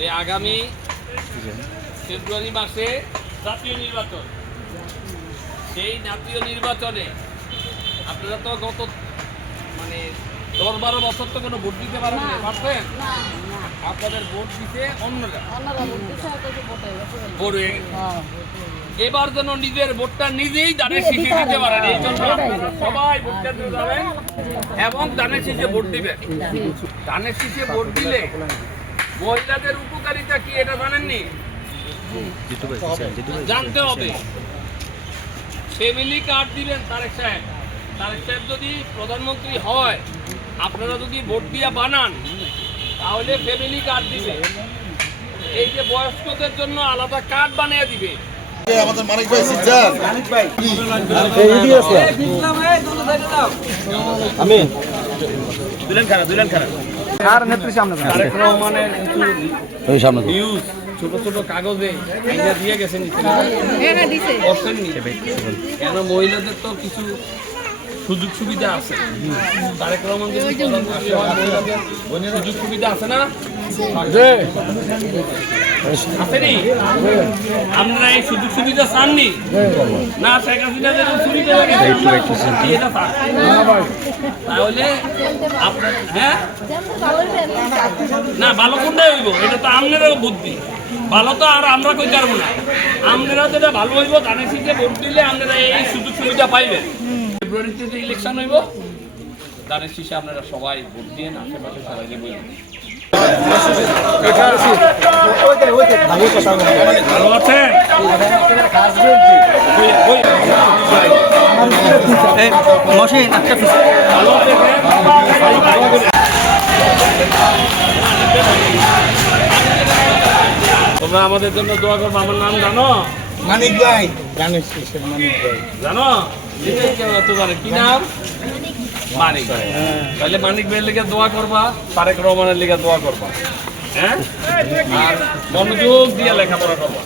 যে আগামী ফেব্রুয়ারি মাসে জাতীয় নির্বাচন। সেই জাতীয় নির্বাচনে আপনারা তো গত মানে দশ বারো বছর তো কোনো ভোট দিতে পারেন না পারছেন? না না। আপনাদের ভোট দিতে অন্যরা। ভোট হয়ে। এবার যেন নিজের ভোটটা নিজেই দানের শীষে দিতে। পারেন। এই জন্য সবাই ভোটটা দিতে যাবেন এবং দানের শীষে ভোট দিবেন। দানের শীষে ভোট দিলে মহিলাদের উপকারিতা কি এটা জানেননি? জানতে হবে। ফ্যামিলি কার্ড দিবেন তারেক সাহেব। তারেক সাহেব যদি প্রধানমন্ত্রী হয় আপনারা যদি ভোট দিয়া বানান তাহলে ফ্যামিলি কার্ড দিবে। এই যে বয়স্কদের জন্য আলাদা কার্ড বানিয়ে দিবে। আমাদের মানিক ভাই সিদ্ধার তারেক রহমানের কিছু নিউজ ছোট ছোট কাগজে এটা দিয়ে গেছেন করছেননি কেন মহিলাদের তো কিছু সুযোগ সুবিধা আছে। তারেক রহমান যদি হয় সুযোগ সুবিধা আছে না? আসেনি? আপনারা এই সুযোগ সুবিধা চাননি? না শেখ হাসিনা যেরকম? তাহলে আপনার হ্যাঁ? না ভালো কোনটাই হইব? এটা তো আপনারও বুদ্ধি। ভালো তো আর আমরা কই পারব না। আপনারা যেটা ভালো হইব ধানের শীতে ভোট দিলে আপনারা এই সুযোগ সুবিধা পাইবেন। ফেব্রুয়ারিতে যে ইলেকশন হইব ধানের শীষে আপনারা সবাই ভোট দিয়ে আশেপাশে সবাইকে বলবেন। মশিন একটা তোমরা আমাদের জন্য দোয়া করব আমার নাম জানো? মানিক ভাই। জানিস কিসের মানিক ভাই? জানো? কি নাম? মানিক ভাই। তাহলে মানিক ভাইয়ের লিগে দোয়া করবা তারেক রহমানের লিগে দোয়া করবা। হ্যাঁ? মনোযোগ দিয়ে লেখাপড়া করবা